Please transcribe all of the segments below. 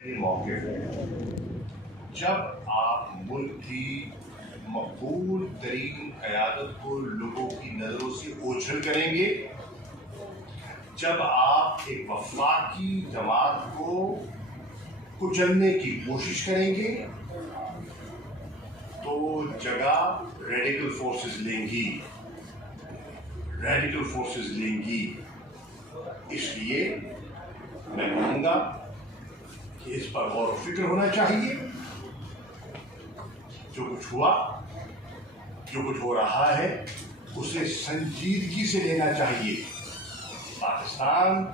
मौके जब आप मुल्क की मकबूल तरीन क़यादत को लोगों की नज़रों से ओझल करेंगे, जब आप एक वफाकी जमात को कुचलने की कोशिश करेंगे तो जगह रेडिकल फोर्सेस लेंगी। इसलिए मैं कहूँगा कि इस पर गौर व फिक्र होना चाहिए। जो कुछ हुआ, जो कुछ हो रहा है, उसे संजीदगी से लेना चाहिए। पाकिस्तान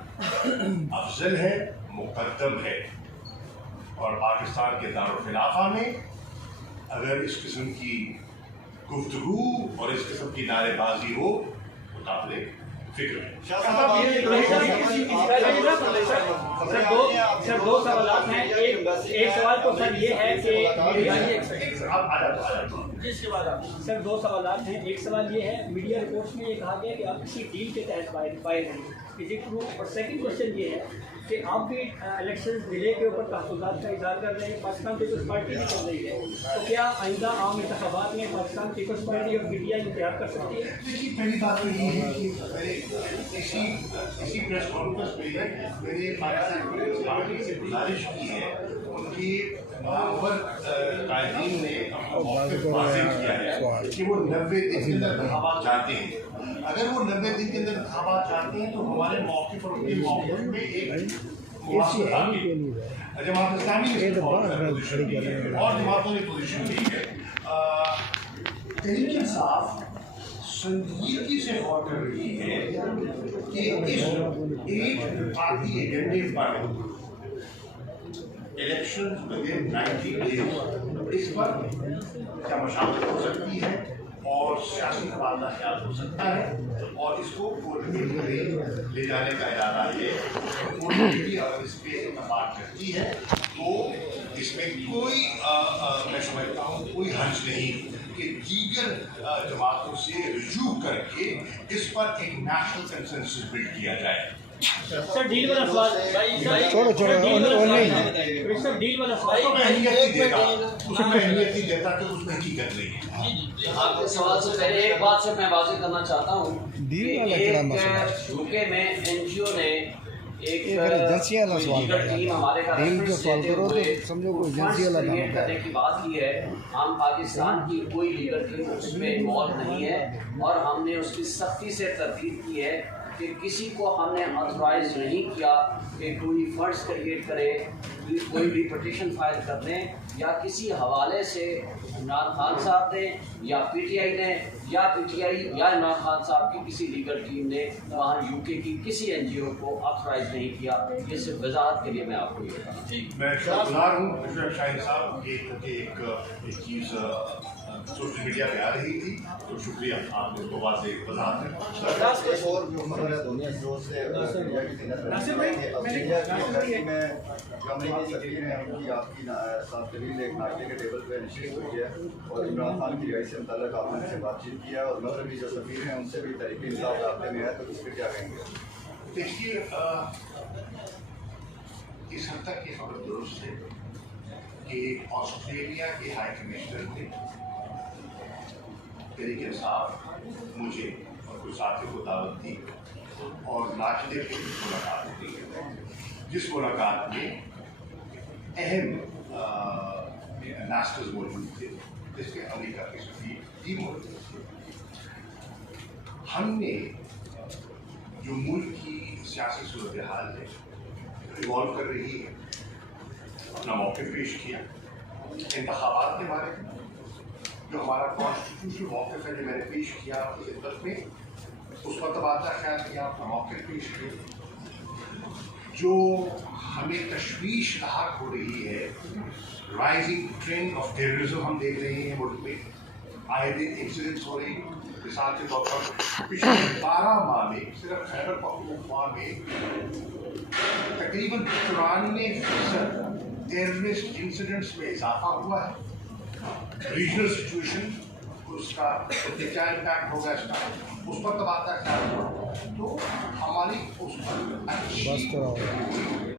अफजल है, मुकद्दम है, और पाकिस्तान के दारुल खिलाफा में अगर इस किस्म की गुफ्तगू और इस किस्म की नारेबाजी हो तो काबिल फिक्र है। सर दो सवाल हैं। एक सवाल तो सर ये है कि सर दो सवाल हैं। एक सवाल ये है, मीडिया रिपोर्ट्स में ये कहा गया कि आप किसी डील के तहत बाहर हैं, इज इट ट्रू? और सेकंड क्वेश्चन ये है कि आप भी इलेक्शन डिले के ऊपर तहफ़्फ़ुज़ात का इज़हार कर रहे हैं, पाकिस्तान पीपल्स पार्टी भी कर रही है, तो क्या आइंदा आम इंतख़ाबात में पाकिस्तान पीपल्स पार्टी और पीटीआई इंतख़ाब कर सकती है? देखिए, पहली बात तो ये है कि मैंने इसी प्रेस कॉन्फ्रेंस में मैंने पाकिस्तान पीपल्स पार्टी से गुजारिश की है, उनकी मावर कायदीन ने वाज़ेह किया है कि वो 90 दिन के अंदर इंतख़ाबात चाहते हैं। अगर वो 90 दिन के अंदर इंतख़ाबात चाहते हैं तो हमारे मौक़िफ़ और उनके मौक़िफ़ में एक जमात इस्लामी ने पोजीशन ली है और जमातों ने पोजीशन ली है। तहरीक इंसाफ संजीदगी से गौर कर रही है कि इस एक पार्टी एजेंडे पर इलेक्शन विदिन 90 डेज, इस पर क्या मशावरत हो सकती है और सियासी तबादला ख्याल हो सकता है, और इसको पॉलिटिकल में ले जाने का इरादा है। पॉलिटिकली अगर इस पर इत्तेफाक करती है तो इसमें कोई मैं समझता हूँ कोई हर्ज नहीं कि दीगर जमातों से रुजू करके इस पर एक नेशनल कंसेंसस बिल्ड किया जाए। सर डील वाला सवाल छोड़ो सर डील वाला सवाल उसमें अहमियत नहीं देता कि उसमें हकीकत नहीं है। आपके सवाल से पहले एक बात से मैं वाज़ेह करना चाहता हूँ कि यूके में एनजीओ ने एक लीगल टीम हमारे का रेफरेंस देते हुए फंड्स क्रिएट करने की बात की है। हम पाकिस्तान की कोई लीगल टीम उसमें इन्वॉल्व नहीं है और हमने उसकी सख्ती से तरदीद की है कि किसी को हमने ऑथराइज नहीं किया कि कोई फंड्स क्रिएट करे, कोई भी पटिशन फाइल कर दें या किसी हवाले से इमरान खान साहब ने या पीटीआई ने या पीटीआई या इमरान खान साहब की किसी लीगल टीम ने वहाँ यूके की किसी एनजीओ को ऑथराइज नहीं किया। ये सिर्फ वजाहत के लिए मैं आपको ये बताऊँ। मैं शुक्रगुजार हूँ शाहिद साहब कि एक चीज़ सोशल मीडिया पे आ रही थी, तो शुक्रिया आपने उसको वाज़ेह वजाहत और इमरान खान की रिहाई से मुतल्लिक़ आपने उनसे बातचीत किया और मगरबी जो सफ़ीर हैं उनसे भी तहरीक इंसाफ राब्ते में है, तो इस पर क्या कहेंगे? देखिए, इस हद तक ये खबर दुरुस्त है कि ऑस्ट्रेलिया के हाई कमिश्नर ने तहरीक इंसाफ मुझे और कुछ साथियों को दावत दी और नाचने की मुलाकात दी, जिस मुलाकात में अहम नास्टर्स मौजूद थे, जिसके अमेरिका के सफीर भी मौजूद थे। हमने जो मुल्क की सियासी सूरत हाल है रिवॉल्व कर रही है, अपना मौक़िफ़ पेश किया इंतख़ाबात के बारे में, जो हमारा कॉन्स्टिट्यूशनल मौक़िफ़ है जो मैंने पेश किया आपकी खिदमत में, उस पर तबादला ख्याल किया, अपना मौक़िफ़ पेश किया। जो हमें तशवीश लाहक हो रही है, राइजिंग ट्रेंड ऑफ टेररिज्म हम देख रहे हैं मुल्क में, आए दिन इंसिडेंट्स हो रही हैं। मिसाल के तौर पर पिछले 12 माह में सिर्फ खैबर पख्तूनख्वा में तकरीबन 94% टेररिस्ट इंसिडेंट्स में इजाफा हुआ है। रीजनल सिचुएशन उसका क्या इम्पैक्ट होगा इसका, उस पर तबादला ख्याल, तो हमारी उस पर अच्छी